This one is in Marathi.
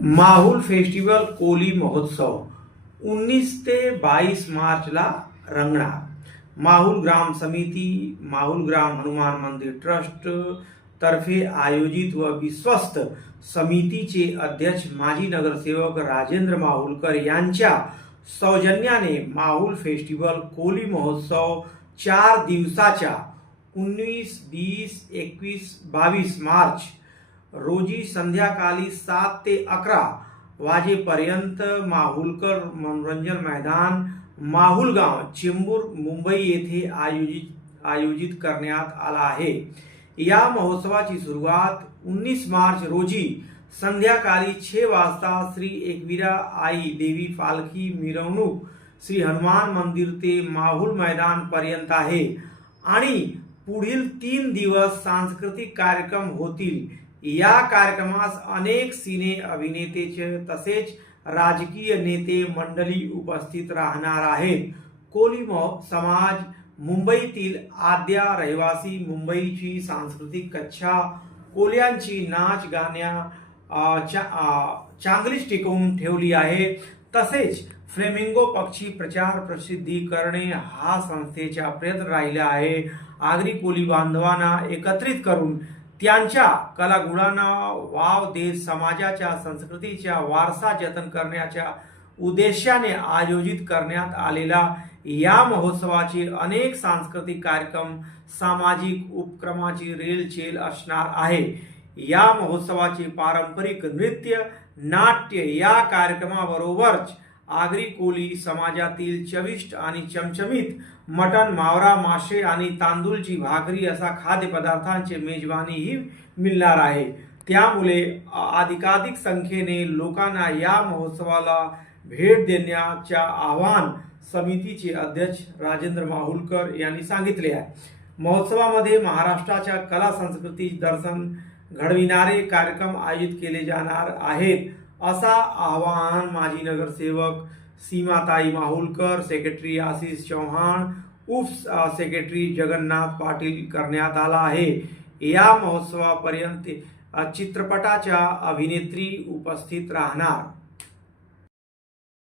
माहुल फेस्टिवल कोली महोत्सव 19 ते 22 मार्चला रंगणार। माहुल ग्राम समिती, माहुल ग्राम हनुमान मंदिर ट्रस्ट तर्फे आयोजित व विश्वस्त समितीचे अध्यक्ष माजी नगरसेवक राजेंद्र माहुलकर यांच्या सौजन्याने माहुल फेस्टिवल कोली महोत्सव 4 दिवसाच्या 19, 20, 21, 22 मार्च रोजी संध्याकाळी 7 ते 11 वाजेपर्यंत माहुलकर मनोरंजन मैदान, माहुलगाव, चेंबूर, मुंबई येथे आयोजित करण्यात आला आहे। या महोत्सवाची सुरुवात 19 मार्च रोजी संध्याकाळी 6 वाजता श्री एकविरा आई देवी पालखी मिरवणूक श्री हनुमान मंदिर ते माहुल मैदान पर्यंत आहे आणि पुढील 3 दिवस सांस्कृतिक कार्यक्रम होतील। या कार्यक्रमास अनेक सिने अभिनेते तसेच राजकीय नेते मंडळी उपस्थित राहणार आहेत। कोली समाज मुंबईतील आद्या रहिवासी मुंबईची सांस्कृतिक कच्छा कोल्यांची नाच गाण्या चांगलीच टिकवून ठेवली आहे। तसेच फ्लेमिंगो पक्षी प्रचार प्रसिद्धी करणे हा संस्थेचा प्रयत्न राहिला आहे। आगरी कोली बांधवांना एकत्रित करून त्यांच्या कलागुणांना वाव देत समाजाच्या संस्कृतीचा वारसा जतन करण्याच्या उद्देशाने आयोजित करण्यात आलेला या महोत्सवाचे अनेक सांस्कृतिक कार्यक्रम, सामाजिक उपक्रमाची रेलचेल असणार आहे। या महोत्सवाचे पारंपरिक नृत्य, नाट्य या कार्यक्रमाबरोबरच आगरी कोली समाजातील चविष्ट आणि चमचमीत मटण, मावरा, मासे आणि तांदूळची भाकरी असा खाद्यपदार्थांचे मेजवानीही मिळणार आहे। त्यामुळे अधिकाधिक संख्येने लोकांना या महोत्सवाला भेट देण्याचे आवाहन समितीचे अध्यक्ष राजेंद्र माहुलकर यांनी सांगितले आहे। महोत्सवामध्ये महाराष्ट्राच्या कला संस्कृती दर्शन घडविणारे कार्यक्रम आयोजित केले जाणार आहेत, असा आवाहन माजी नगरसेवक सीमाताई माहुलकर, सेक्रेटरी आशिष चौहान, उप सेक्रेटरी जगन्नाथ पाटील करण्यात आला आहे। या महोत्सवापर्यंत चित्रपटाच्या अभिनेत्री उपस्थित राहणार।